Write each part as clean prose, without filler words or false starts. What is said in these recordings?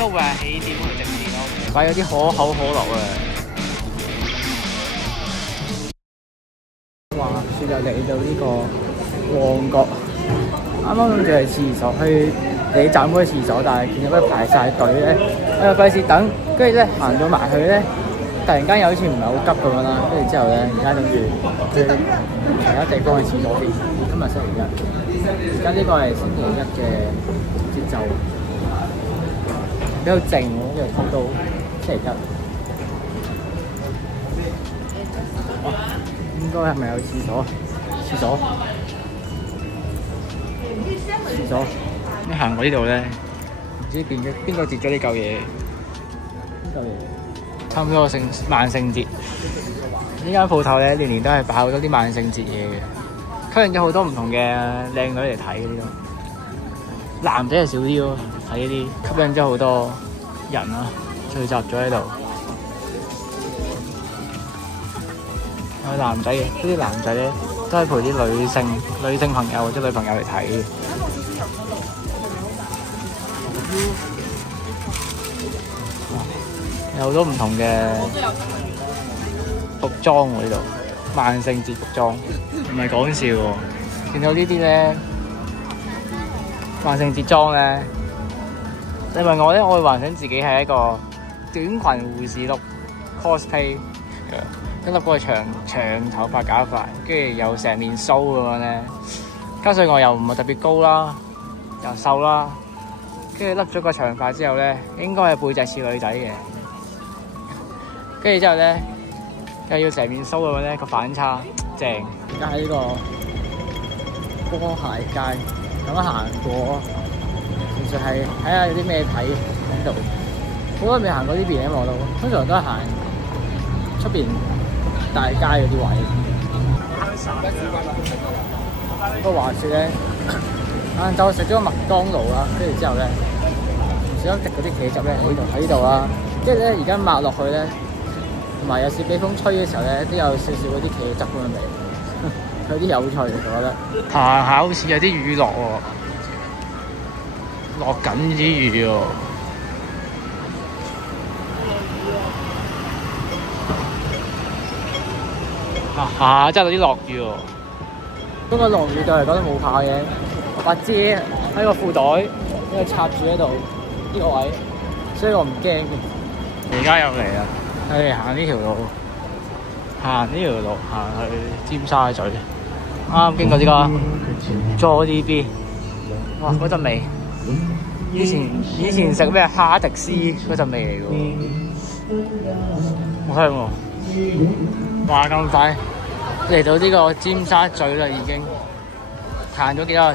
該會係起點去直線咯。擺咗啲可口可樂啊！話説就嚟到呢個旺角，啱啱諗住去廁所，去地鐵站嗰個廁所，但係見到佢排晒隊咧，我又費事等，跟住咧行到埋去咧，突然間又好似唔係好急咁樣啦，跟住之後咧，而家諗住去其他地方嘅廁所先。今日星期一，而家呢個係星期一嘅節奏，比較靜喎，因為睇到星期一。應該係咪有廁所？廁所。你行過呢度咧，唔知邊個截咗呢嚿嘢？呢嚿嘢差唔多萬聖節。呢間鋪頭咧，年年都係擺好多啲萬聖節嘢嘅，吸引咗好多唔同嘅靚女嚟睇呢度。男仔係少啲咯，睇呢啲吸引咗好多人啦，聚集咗喺度。有男仔嘅，呢啲男仔咧都係陪啲女性朋友或者女朋友嚟睇嘅。有好多唔同嘅服裝喎，呢度萬聖節服裝，唔係講笑喎。見到呢啲咧萬聖節裝咧，你問我咧，我會幻想自己係一個短裙護士碌 cosplay。一粒嗰個長頭髮假髮，跟住又成面鬚咁樣咧，加上我又唔係特別高啦，又瘦啦，跟住笠咗個長髮之後咧，應該係背脊似女仔嘅，跟住之後咧又要成面鬚咁樣咧，個反差正。而家喺呢個波鞋街咁樣行過，其實係睇下有啲咩睇喺度。好耐未行過呢邊嘅我都，通常都係行出邊大街嗰啲位。不過話説咧，晏晝食咗個麥當勞啦，跟住之後咧，唔小心滴嗰啲茄汁咧喺呢度啦，跟住咧而家抹落去咧，同埋有時俾風吹嘅時候咧，都有少少嗰啲茄汁咁嘅味，有啲有趣我覺得。行下好似有啲雨落喎，落緊啲雨喎。真係有啲落雨喎。不過落雨對我嚟講都冇怕嘅，我把遮喺個褲袋呢度插住喺度呢個位，所以我唔驚嘅。而家又嚟啦，係行呢條路，行去尖沙咀。啱經過呢個 Jollibee，哇嗰陣味，以前食咩哈迪斯嗰陣味嚟嘅喎，好香喎。話咁快嚟到呢個尖沙咀啦，已經行咗幾多？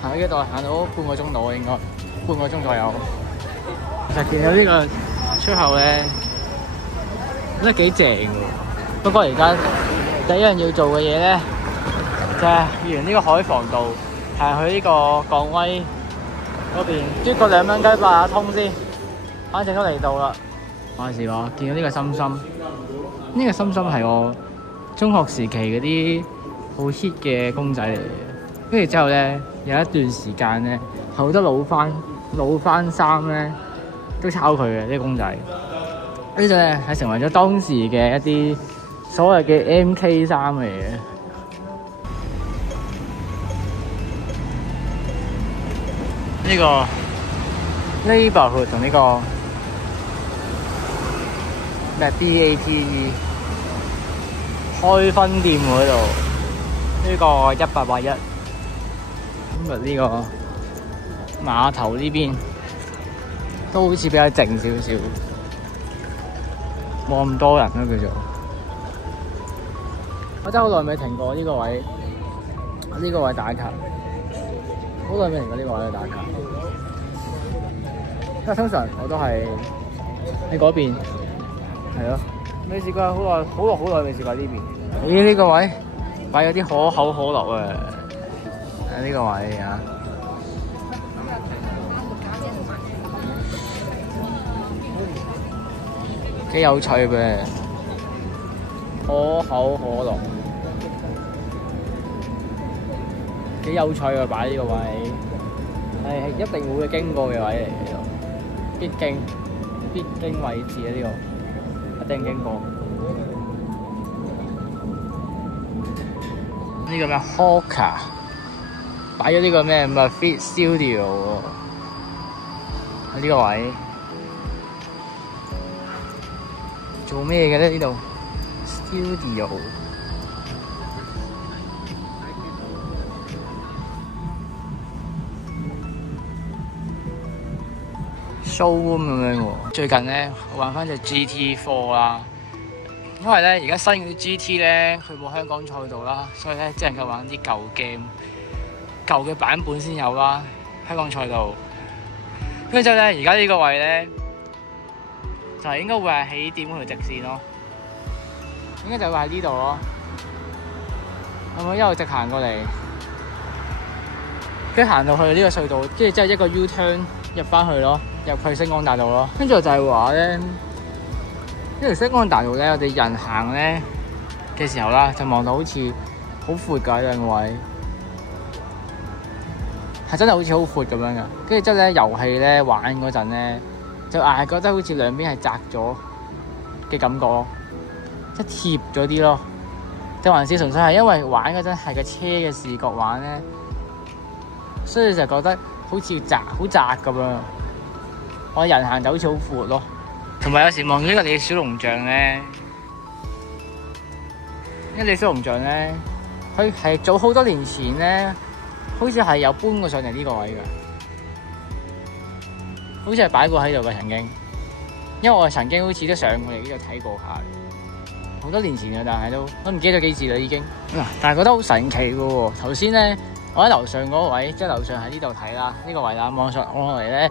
行咗幾多？行到半個鐘度啊，應該半個鐘左右。其實見到呢個出口咧，真係幾正喎。不過而家第一樣要做嘅嘢咧，就係沿呢個海防道行去呢個港威嗰邊，啜個2蚊雞八達通先。反正都嚟到啦。話時話見到呢個心心。呢個心心係我中學時期嗰啲好 hit 嘅公仔嚟嘅，跟住之後咧有一段時間咧，好多老番衫咧都抄佢嘅呢個公仔，呢種咧係成為咗當時嘅一啲所謂嘅 MK 衫嚟嘅。呢個 Neighborhood 同呢個咩 BATE 開分店嗰度，呢個1881。今日呢個碼頭呢邊都好似比較靜少少，冇咁多人啦叫做。我真係好耐未停過呢個位，呢個位打卡，好耐未停過呢個位打卡。因為通常我都係喺嗰邊。係咯，未試過好耐未試過呢邊。咦？呢個位擺咗啲可口可樂啊！呢個位啊，幾有趣嘅可口可樂，幾有趣啊！擺呢個位係一定會經過嘅位嚟嘅。必經位置啊！呢個一定經過。呢個咩 Hoka 擺咗呢個咩 Fit Studio 喎，喺呢個位做咩嘅咧？呢度 Studio showroom 咁樣喎。最近咧，我玩翻隻 GT4 啦。因為咧，而家新嗰啲 GT 咧，佢冇香港賽道啦，所以咧只能夠玩啲舊 game、舊嘅版本先有啦。香港賽道，跟住之後咧，而家呢個位咧，就係應該會係起點嗰條直線咯，應該就會喺呢度咯。咁我一路直行過嚟，跟住行到去呢個隧道，跟住之後一個 U turn 入翻去咯，入去星光大道咯。跟住就係話咧。呢條星光大道咧，我哋人行咧嘅時候啦，就望到好似好闊㗎兩個位，係真係好似好闊咁樣㗎。跟住之後咧，遊戲咧玩嗰陣咧，就硬係覺得好似兩邊係窄咗嘅感覺咯，即係貼咗啲咯。定還是純粹係因為玩嗰陣係個車嘅視覺玩咧，所以就覺得好似好窄咁樣。我人行就好似好闊咯。同埋有時望到呢個李小龍像咧，呢個李小龍像咧，佢係早好多年前咧，好似係有搬過上嚟呢個位嘅，好似係擺過喺度嘅曾經。因為我曾經好似都上過嚟呢度睇過下，好多年前嘅，但係都唔記得咗幾次啦已經。但係覺得好神奇嘅喎。頭先咧，我喺樓上嗰個位，即係樓上喺呢度睇啦，呢個位啦，望落嚟咧。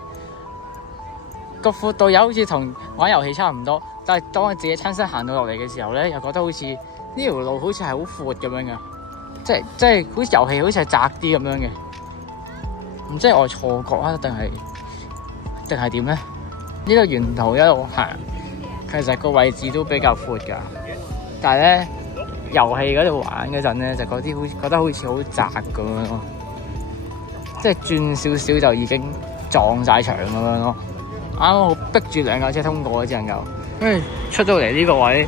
個闊度又好似同玩遊戲差唔多，但係當我自己親身行到落嚟嘅時候咧，又覺得好似呢條路好似係好闊咁樣嘅，即係好似遊戲好似係窄啲咁樣嘅，唔知係我錯覺啊，定係點咧？呢個沿途一路行，其實個位置都比較闊㗎，但係咧遊戲嗰度玩嗰陣咧，就覺得好似好窄咁樣咯，即係轉少少就已經撞晒牆咁樣咯。啱好逼住兩架車通過只能夠，跟住出到嚟呢個位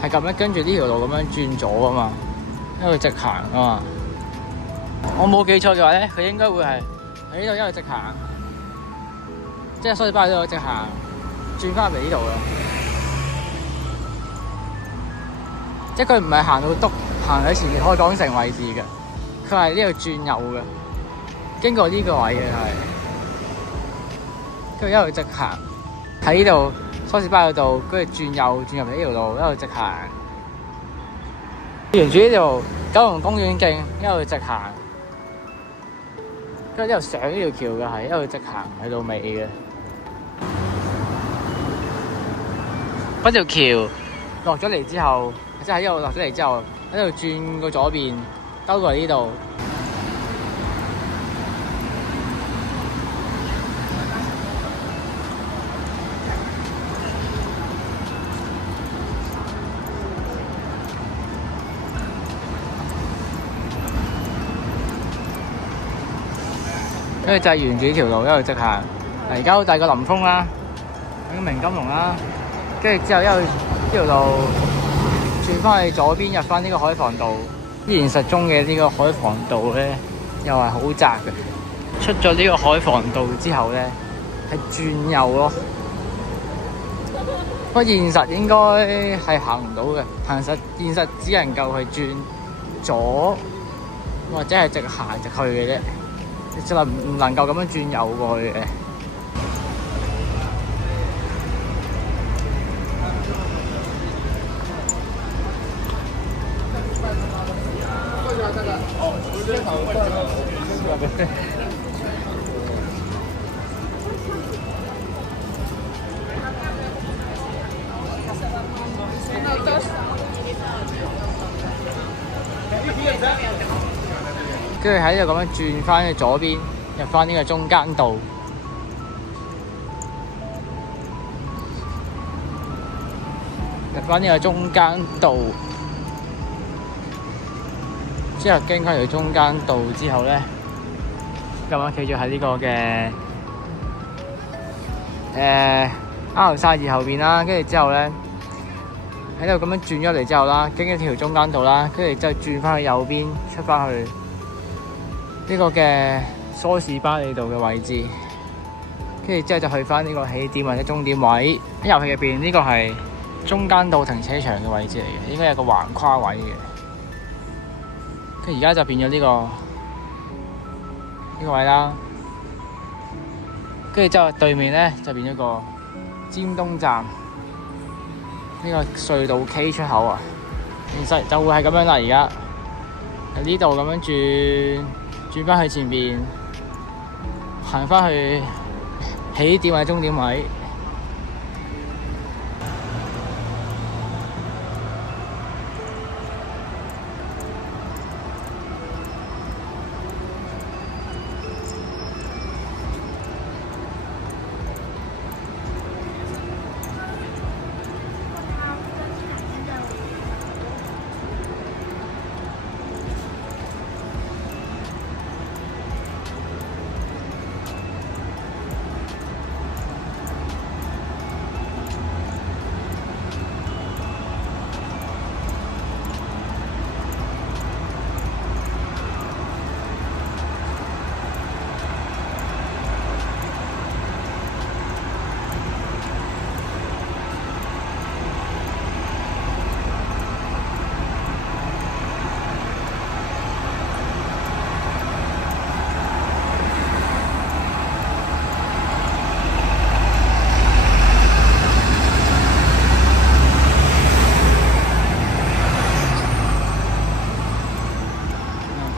係咁樣跟住呢條路咁樣轉左啊嘛，一路直行啊嘛。我冇記錯嘅話咧，佢應該會係喺呢度一路直行，即係梳士巴利都直行，轉翻入嚟呢度咯。即係佢唔係行到篤，行喺前面開港城位置嘅，佢係呢度轉右嘅，經過呢個位嘅係。跟住一路直行喺呢度梳士巴利度，跟住轉右轉入嚟呢條路，一路直行。沿住呢條九龍公園徑一路直行，跟住一路上呢條橋嘅係一路直行去到尾嘅。嗰條橋落咗嚟之後，即係喺呢度落咗嚟之後，喺度轉個左邊，兜過嚟呢度。跟住就係沿住呢條路一路直行，而家好大個林峰啦，有個明金龍啦，跟住之後一路呢條路轉翻去左邊入翻呢個海防道。現實中嘅呢個海防道咧，又係好窄嘅。出咗呢個海防道之後咧，係轉右咯。不過現實應該係行唔到嘅，現實只能夠係轉左或者係直行直去嘅啫。就係唔能夠咁樣轉右過去嘅。跟住喺呢度咁樣轉翻去左邊，入翻呢個中間道，入翻呢個中間道，之後經過條中間道之後咧，咁樣企住喺呢個嘅 R32後邊啦，跟住之後咧喺度咁樣轉咗嚟之後啦，經一條中間道啦，跟住之後轉翻去右邊出翻去呢個嘅梳士巴利道嘅位置，跟住之後就去翻呢個起點或者終點位。喺遊戲入邊呢個係中間道停車場嘅位置嚟嘅，應該有個橫跨位嘅。跟住而家就變咗呢個位啦，跟住之後對面咧就變咗個尖東站呢個隧道 K 出口啊，其實就會係咁樣啦。而家喺呢度咁樣轉翻去前邊，行翻去起點或者終點位。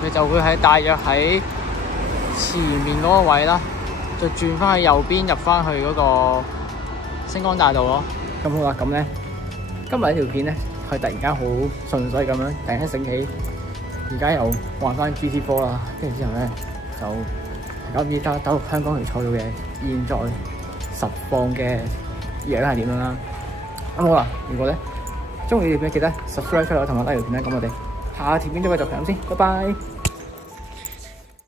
佢就會喺大約喺前面嗰個位啦，就轉翻去右邊入翻去嗰個星光大道咯。咁好啦，咁咧今日呢條片咧，佢突然間好順水咁樣，突然間醒起，而家又玩翻 GT4 啦，跟住之後咧就大家依家兜香港條賽道嘅現在實況嘅樣係點樣啦。咁好啦，如果咧中意條片記得 subscribe 出嚟同埋 like 條片咧，咁我哋下條片再繼續睇先，拜拜。